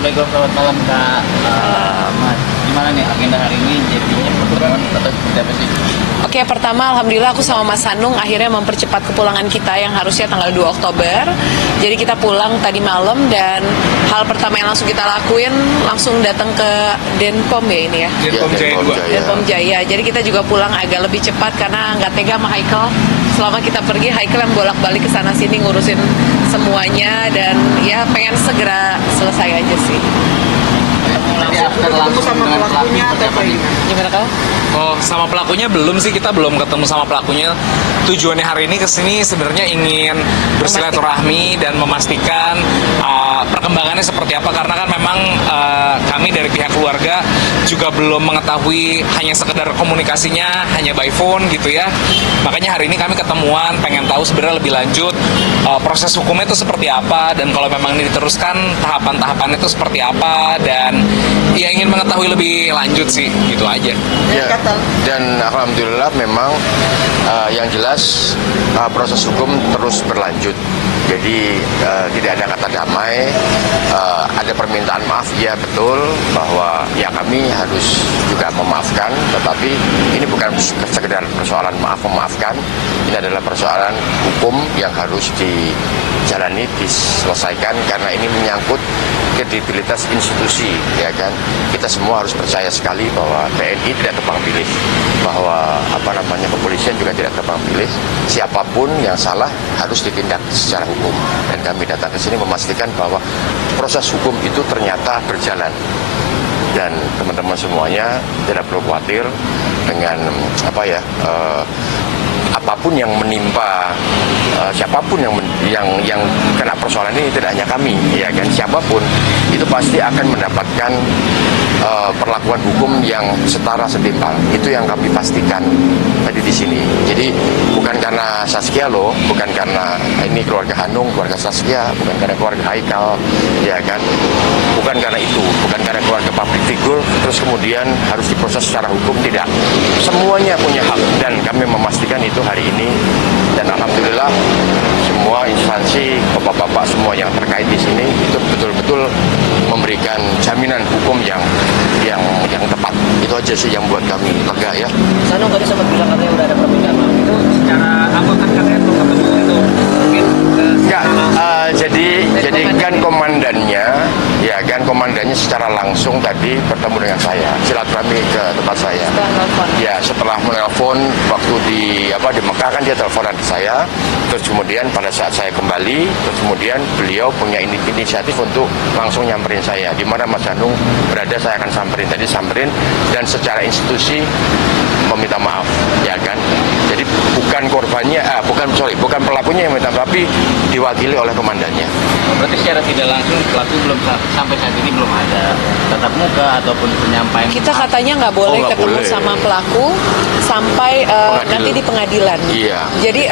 Assalamualaikum, selamat malam Kak. Mas, gimana nih agenda hari ini? Jadinya pertemuan atau seperti apa sih? Oke, pertama alhamdulillah aku sama Mas Hanung akhirnya mempercepat kepulangan kita yang harusnya tanggal 2 Oktober. Jadi kita pulang tadi malam dan hal pertama yang langsung kita lakuin langsung datang ke Denpom ya ini ya. Denpom Jaya 2. Denpom Jaya. Jadi kita juga pulang agak lebih cepat karena nggak tega sama Haikal. Selama kita pergi, Haikal yang bolak-balik ke sana sini ngurusin semuanya dan ya pengen segera selesai aja sih. Langsung sama pelakunya atau apa ini? Gimana kau? Oh, sama pelakunya belum sih, kita belum ketemu sama pelakunya. Tujuannya hari ini kesini sebenarnya ingin bersilaturahmi dan memastikan perkembangannya seperti apa, karena kan memang kami dari pihak keluarga juga belum mengetahui, hanya sekedar komunikasinya hanya by phone gitu ya. Makanya hari ini kami ketemuan, pengen tahu sebenarnya lebih lanjut proses hukumnya itu seperti apa, dan kalau memang ini diteruskan tahapan-tahapannya itu seperti apa, dan ya ingin mengetahui lebih lanjut sih, gitu aja. Ya, dan alhamdulillah memang yang jelas proses hukum terus berlanjut. Jadi tidak ada kata damai, ada permintaan maaf, ya betul bahwa ya kami harus juga memaafkan, tetapi ini bukan sekedar persoalan maaf memaafkan, ini adalah persoalan hukum yang harus dijalani, diselesaikan karena ini menyangkut kredibilitas institusi, ya kan. Kita semua harus percaya sekali bahwa TNI tidak tebang pilih, bahwa kepolisian juga tidak tebang pilih. Siapapun yang salah harus ditindak secara hukum. Dan kami datang ke sini memastikan bahwa proses hukum itu ternyata berjalan. Dan teman-teman semuanya tidak perlu khawatir dengan apapun yang menimpa siapapun yang kena persoalan ini, tidak hanya kami, ya kan, siapapun itu pasti akan mendapatkan perlakuan hukum yang setara setimpal. Itu yang kami pastikan tadi di sini. Jadi bukan karena Saskia loh, bukan karena ini keluarga Hanung, keluarga Saskia, bukan karena keluarga Haikal, ya kan, bukan karena itu, bukan karena keluarga public figure terus kemudian harus diproses secara hukum, tidak. Semuanya punya hak dan kami memastikan itu hari ini, dan alhamdulillah semua instansi, bapak-bapak semua yang terkait di sini itu betul-betul memberikan jaminan hukum yang tepat. Itu aja sih yang buat kami lega ya. Sanung tadi sempat bilang katanya udah ada permintaan maaf. Itu secara apa kan katanya belum ketemu itu mungkin Enggak, jadi kan komandannya secara langsung tadi bertemu dengan saya, silaturahmi ke tempat saya. Ya, setelah menelpon waktu di Mekah kan dia teleponan ke saya, terus kemudian pada saat saya kembali, terus kemudian beliau punya inisiatif untuk langsung nyamperin saya. Di mana Mas Hanung berada saya akan samperin dan secara institusi meminta maaf, ya kan. Jadi bukan bukan pelakunya yang minta maaf, tapi diwakili oleh komandannya. Berarti secara tidak langsung pelaku belum sampai saat ini belum ada tatap muka ataupun penyampaian. Kita katanya nggak boleh nggak ketemu boleh. sama pelaku sampai nanti di pengadilan. Iya. Jadi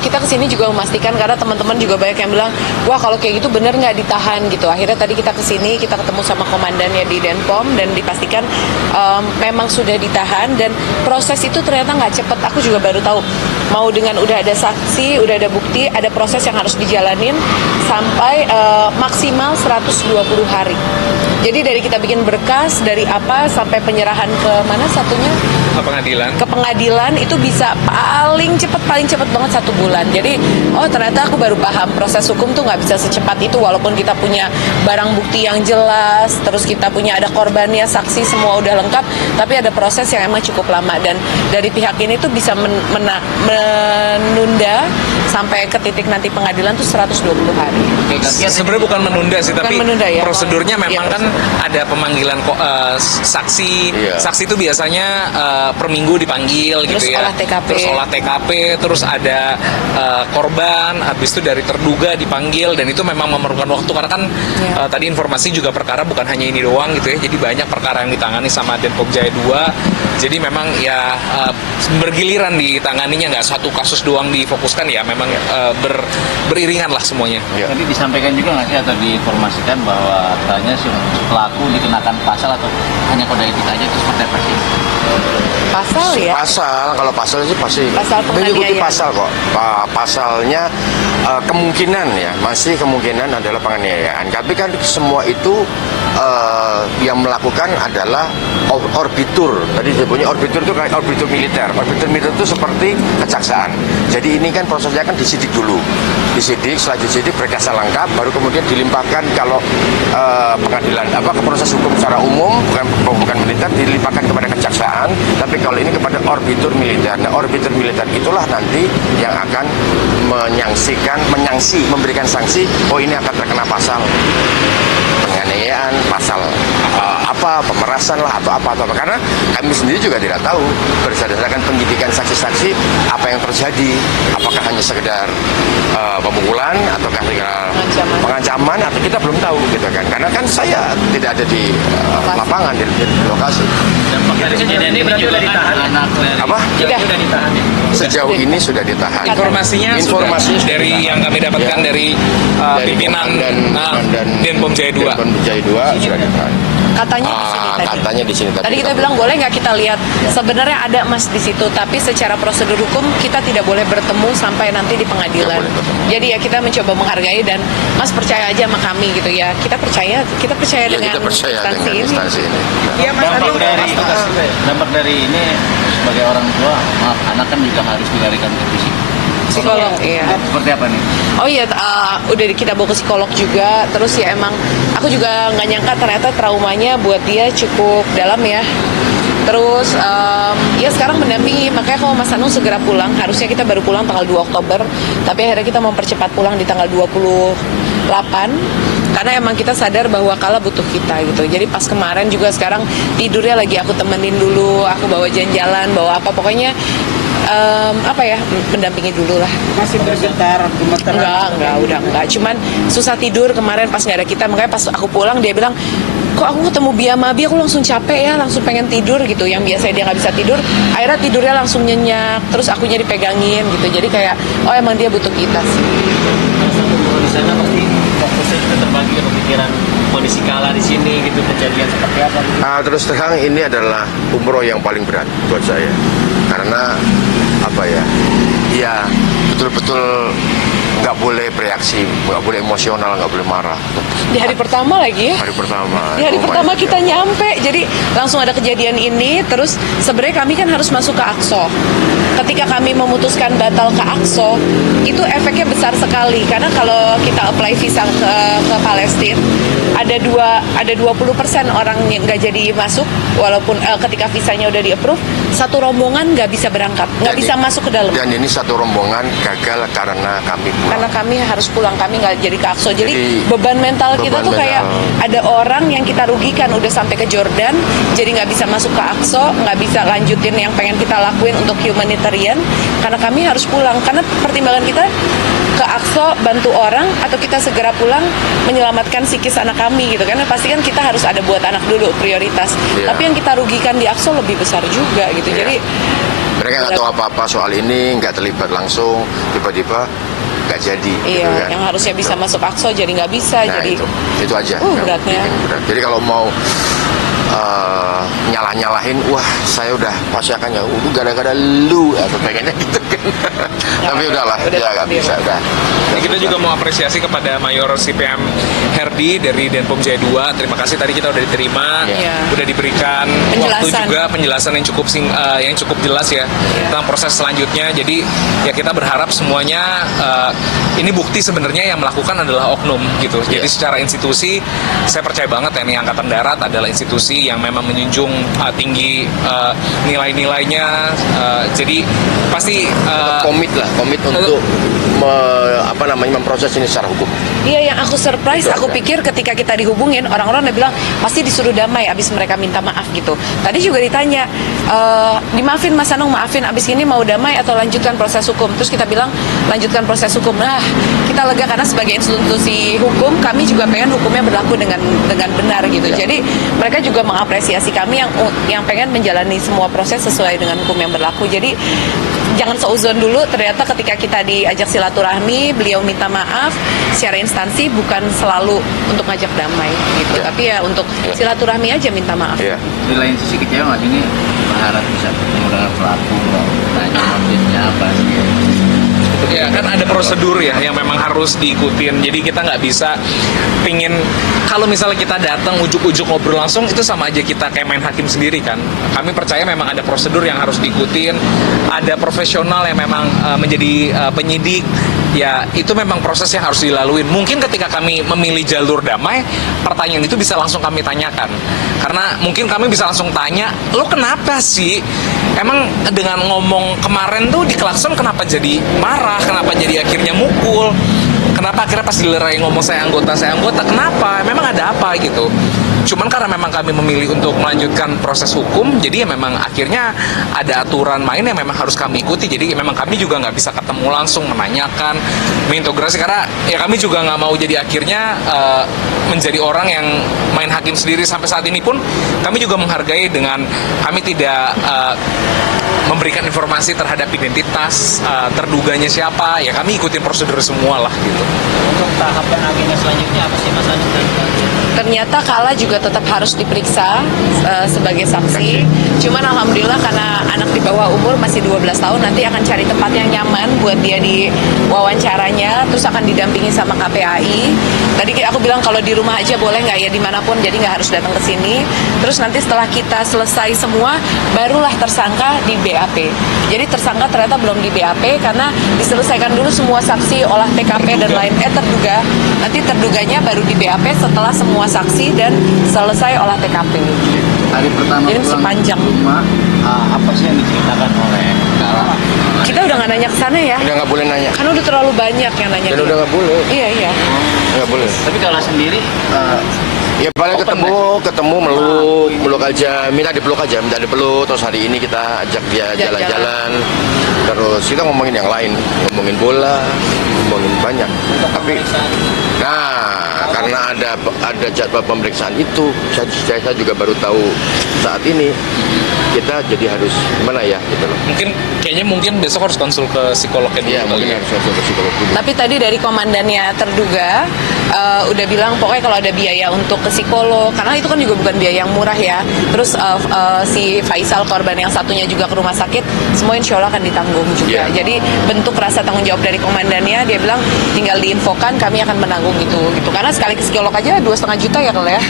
kita kesini juga memastikan, karena teman-teman juga banyak yang bilang, wah kalau kayak gitu bener nggak ditahan gitu. Akhirnya tadi kita kesini, kita ketemu sama komandannya di Denpom dan dipastikan memang sudah ditahan, dan proses itu ternyata nggak cepat. Aku juga baru tahu, mau dengan udah ada saksi, udah ada bukti, ada proses yang harus dijalanin sampai maksimal 120 hari. Jadi dari kita bikin berkas, dari apa sampai penyerahan ke mana satunya? Ke pengadilan. Ke pengadilan itu bisa paling cepat banget 1 bulan. Jadi ternyata aku baru paham proses hukum tuh nggak bisa secepat itu, walaupun kita punya barang bukti yang jelas, terus kita punya ada korbannya, saksi semua udah lengkap, tapi ada proses yang emang cukup lama, dan dari pihak ini tuh bisa menunda sampai ke titik nanti pengadilan tuh 120 hari. Sebenarnya bukan menunda sih, tapi menunda, ya? prosedurnya memang Iya, kan ada pemanggilan saksi. Iya. Saksi itu biasanya per minggu dipanggil Terus gitu ya. olah TKP. Terus olah TKP, terus ada korban, habis itu dari terduga dipanggil, dan itu memang memerlukan waktu karena kan tadi informasi juga perkara bukan hanya ini doang gitu ya. Jadi banyak perkara yang ditangani sama Denpom Jaya 2. Jadi memang ya bergiliran ditanganinya, nggak satu kasus doang difokuskan ya, memang beriringan lah semuanya. Ya. Tadi disampaikan juga nggak sih atau diinformasikan bahwa katanya si pelaku dikenakan pasal atau hanya kode etik aja, itu seperti apa sih? pasal ya? Pasal, kalau pasal sih pasti Pasal mengikuti penganiayaan. pasal kok. Pasalnya kemungkinan ya, masih kemungkinan adalah penganiayaan. Tapi kan semua itu yang melakukan adalah orbitur. Tadi disebutnya orbitur itu kayak orbitur militer. Orbitur militer itu seperti kejaksaan. Jadi ini kan prosesnya kan disidik dulu. Disidik, setelah disidik berkasa lengkap, baru kemudian dilimpahkan kalau pengadilan ke proses hukum secara umum, bukan militer, dilimpahkan kepada kejaksaan. Tapi kalau ini kepada orbitur militer. Nah, orbitur militer itulah nanti yang akan memberikan sanksi. Oh, ini akan terkena pasal penganiayaan, pasal pemerasan lah atau apa. Karena kami sendiri juga tidak tahu berdasarkan penyidikan saksi-saksi apa yang terjadi, apakah hanya sekedar pemukulan ataukah pengancaman atau kita belum tahu gitu kan. Karena kan saya tidak ada di lapangan di lokasi. Dampak dari kejadian ini berarti sudah ditahan anak Apa? Sudah. ditahan. Sejauh ini sudah ditahan. Informasinya sudah sudah dari ditahan. yang kami dapatkan Ya. dari pimpinan Denpom Jaya 2. Denpom Jaya 2 sudah ditahan. Katanya di sini tadi. Katanya di sini Tadi kita bilang boleh nggak kita lihat, sebenarnya ada Mas di situ, tapi secara prosedur hukum kita tidak boleh bertemu sampai nanti di pengadilan. Tidak boleh bertemu. Jadi ya kita mencoba menghargai dan Mas percaya aja sama kami gitu ya. Kita percaya Ya, dengan kita percaya instansi dengan ini. instansi ini. Iya Mas Dampak Agung, dampak dari ini sebagai orang tua, maaf, anak kan juga harus dilarikan ke fisik. Psikolog, iya. Seperti apa nih? Oh iya, udah kita bawa ke psikolog juga. Terus ya emang aku juga nggak nyangka ternyata traumanya buat dia cukup dalam ya. Terus ya sekarang mendampingi, makanya kalau Mas Anung segera pulang, harusnya kita baru pulang tanggal 2 Oktober, tapi akhirnya kita mempercepat pulang di tanggal 28 karena emang kita sadar bahwa Kala butuh kita gitu. Jadi pas kemarin juga sekarang tidurnya lagi aku temenin dulu, aku bawa jalan-jalan, bawa apa pokoknya mendampingi dulu lah. masih bergetar, gemeteran. Enggak. Cuman susah tidur kemarin pas nggak ada kita, makanya pas aku pulang dia bilang, kok aku ketemu Bia Mabi aku langsung capek ya, langsung pengen tidur gitu. Yang biasanya dia nggak bisa tidur, akhirnya tidurnya langsung nyenyak, terus akunya dipegangin gitu. Jadi kayak, oh emang dia butuh kita sih. Di sana pasti fokusnya juga terbagi ke pikiran kondisi Kala di sini gitu, kejadian seperti apa gitu. Terus terang ini adalah umroh yang paling berat buat saya. Karena ya betul-betul nggak boleh bereaksi, nggak boleh emosional, nggak boleh marah. Di hari pertama lagi ya. Hari pertama. Di hari pertama kita nyampe, jadi langsung ada kejadian ini. Terus sebenarnya kami kan harus masuk ke Aqsa. Ketika kami memutuskan batal ke Aqsa, itu efeknya besar sekali. Karena kalau kita apply visa ke Palestina, ada 20% orang yang nggak jadi masuk, walaupun ketika visanya udah di-approve, satu rombongan nggak bisa berangkat, nggak bisa masuk ke dalam. Dan ini satu rombongan gagal karena kami pulang. Karena kami harus pulang, kami nggak jadi ke Aqsa. Jadi Jadi, beban mental kita beban tuh kayak mental. ada orang yang kita rugikan udah sampai ke Jordan, jadi nggak bisa masuk ke Aqsa, nggak bisa lanjutin yang pengen kita lakuin untuk humanitarian, karena kami harus pulang. Karena pertimbangan kita ke Aqsa bantu orang atau kita segera pulang menyelamatkan psikis anak kami gitu kan. Pasti kan kita harus ada buat anak dulu prioritas. Iya. Tapi yang kita rugikan di Aqsa lebih besar juga gitu. Iya. Jadi Mereka nggak tahu apa-apa soal ini, nggak terlibat langsung, tiba-tiba nggak jadi. iya, gitu kan. yang harusnya bisa masuk Aqsa jadi nggak bisa. Nah, Jadi itu aja. yang beratnya. bikin berat. Jadi kalau mau nyalah-nyalahin, wah saya udah pasti akan ya, gara-gara lu atau pengennya gitu kan. Tapi udahlah, udah ya nggak bisa udah. Ini kita juga mau apresiasi kepada Mayor CPM Herdi dari Denpom Jaya 2. Terima kasih tadi kita udah diterima, Iya. udah diberikan waktu Penjelasan. juga penjelasan yang cukup jelas ya tentang proses selanjutnya. Jadi ya kita berharap semuanya ini bukti sebenarnya yang melakukan adalah oknum gitu. Jadi Iya. secara institusi saya percaya banget TNI Angkatan Darat adalah institusi yang memang menjunjung tinggi nilai-nilainya. Jadi pasti Komit untuk memproses ini secara hukum. Iya, yang aku surprise, Itu aku aja. pikir ketika kita dihubungin, orang-orang udah bilang pasti disuruh damai abis mereka minta maaf gitu. Tadi juga ditanya, dimaafin Mas Anung, maafin abis ini mau damai atau lanjutkan proses hukum. Terus kita bilang lanjutkan proses hukum. Nah, kita lega karena sebagai institusi hukum, kami juga pengen hukumnya berlaku dengan benar gitu. Ya. Jadi mereka juga mengapresiasi kami yang pengen menjalani semua proses sesuai dengan hukum yang berlaku. Jadi jangan seuzon dulu, ternyata ketika kita diajak silaturahmi, beliau minta maaf secara instansi, bukan selalu untuk ngajak damai gitu, Ya. tapi ya untuk Ya. silaturahmi aja minta maaf. Iya. Di lain sisi kecewa nggak sih ini berharap bisa dengan pelaku, tanya motifnya apa sih. Ya kan ada prosedur ya yang memang harus diikutin. Jadi kita nggak bisa pingin kalau misalnya kita datang ujuk-ujuk ngobrol langsung itu sama aja kita kayak main hakim sendiri kan. Kami percaya memang ada prosedur yang harus diikutin. Ada profesional yang memang menjadi penyidik. Ya itu memang proses yang harus dilaluin. Mungkin ketika kami memilih jalur damai, pertanyaan itu bisa langsung kami tanyakan. Karena mungkin kami bisa langsung tanya, lo kenapa sih? Emang dengan ngomong kemarin tuh di klakson kenapa jadi marah? Kenapa jadi akhirnya mukul? Kenapa akhirnya pas dilerai ngomong saya anggota, kenapa? Memang ada apa gitu? Cuman karena memang kami memilih untuk melanjutkan proses hukum, jadi ya memang akhirnya ada aturan main yang memang harus kami ikuti. Jadi memang kami juga nggak bisa ketemu langsung menanyakan, mengintegrasi karena ya kami juga nggak mau jadi akhirnya menjadi orang yang main hakim sendiri. Sampai saat ini pun kami juga menghargai dengan kami tidak memberikan informasi terhadap identitas terduganya siapa. Ya kami ikutin prosedur semua lah gitu. Untuk tahapan agenda selanjutnya apa sih Mas Anies? Ternyata Kala juga tetap harus diperiksa sebagai saksi. Cuman alhamdulillah karena anak di bawah umur masih 12 tahun, nanti akan cari tempat yang nyaman buat dia di wawancaranya, terus akan didampingi sama KPAI. Tadi aku bilang kalau di rumah aja boleh nggak ya dimanapun, jadi nggak harus datang ke sini. Terus nanti setelah kita selesai semua, barulah tersangka di BAP. Jadi tersangka ternyata belum di BAP karena diselesaikan dulu semua saksi, olah TKP dan lain terduga. Nanti terduganya baru di BAP setelah semua saksi dan selesai olah TKP. Hari pertama Jadi masih pulang panjang. rumah, apa sih yang diceritakan oleh Kala? Kita udah nggak nanya ke sana ya, Udah nggak boleh nanya. karena udah terlalu banyak yang nanya. Dan dia. udah nggak boleh. Iya. Nggak boleh. Tapi Kala sendiri Ya paling ketemu meluk aja, minta dipeluk terus hari ini kita ajak dia jalan-jalan, terus kita ngomongin yang lain, ngomongin bola, ngomongin banyak. Tapi karena ada jadwal pemeriksaan itu, saya juga baru tahu saat ini. Kita jadi harus gimana ya gitu loh. Mungkin besok harus konsul ke psikolognya dulu. Iya, mungkin harus konsul ke psikolog dulu. Tapi tadi dari komandannya terduga udah bilang pokoknya kalau ada biaya untuk ke psikolog, karena itu kan juga bukan biaya yang murah ya. Terus si Faisal korban yang satunya juga ke rumah sakit, semua insya Allah akan ditanggung juga. Iya. Jadi bentuk rasa tanggung jawab dari komandannya, dia bilang tinggal diinfokan kami akan menanggung itu gitu. Karena sekali ke psikolog aja 2,5 juta ya kalau ya.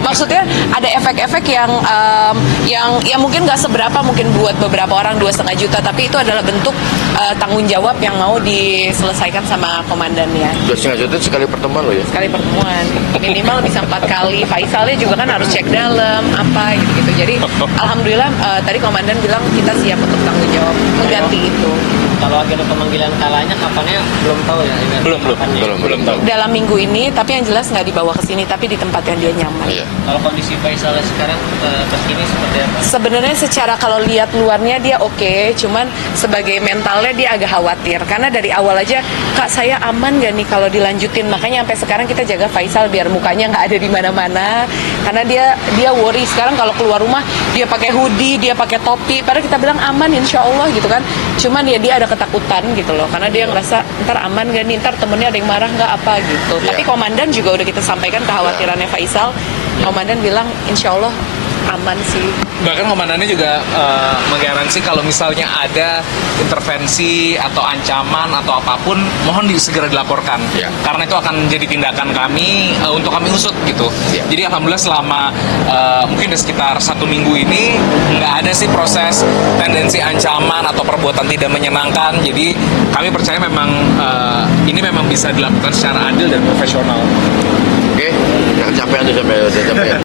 Maksudnya ada efek-efek yang mungkin nggak seberapa mungkin buat beberapa orang 2,5 juta, tapi itu adalah bentuk tanggung jawab yang mau diselesaikan sama komandannya. 2,5 juta sekali pertemuan loh ya. Sekali pertemuan minimal bisa 4 kali. Faisalnya juga kan harus cek dalam apa gitu. Jadi alhamdulillah tadi komandan bilang kita siap untuk tanggung jawab mengganti itu. kalau agenda pemanggilan Kalanya kapannya belum tahu ya? Belum tahu. Dalam minggu ini, tapi yang jelas nggak dibawa ke sini, tapi di tempat yang dia nyaman. Iya. Kalau kondisi Faisal sekarang terkini seperti apa? Sebenarnya secara kalau lihat luarnya dia oke, cuman sebagai mentalnya dia agak khawatir karena dari awal aja, Kak saya aman gak nih kalau dilanjutin, makanya sampai sekarang kita jaga Faisal biar mukanya nggak ada di mana-mana karena dia worry sekarang kalau keluar rumah dia pakai hoodie, dia pakai topi, padahal kita bilang aman insya Allah gitu kan, cuman ya dia ada ketakutan gitu loh karena dia ngerasa ntar aman gak nih, ntar temennya ada yang marah nggak apa gitu. Tapi komandan juga udah kita sampaikan kekhawatirannya Faisal, komandan bilang insya Allah aman sih. Bahkan komandannya juga menggaransi kalau misalnya ada intervensi atau ancaman atau apapun, mohon segera dilaporkan. Ya. Karena itu akan jadi tindakan kami untuk kami usut gitu. Ya. Jadi alhamdulillah selama mungkin udah sekitar 1 minggu ini nggak ada sih proses tendensi ancaman atau perbuatan tidak menyenangkan. Jadi kami percaya memang ini memang bisa dilakukan secara adil dan profesional. Oke, udah kecapean tuh sampai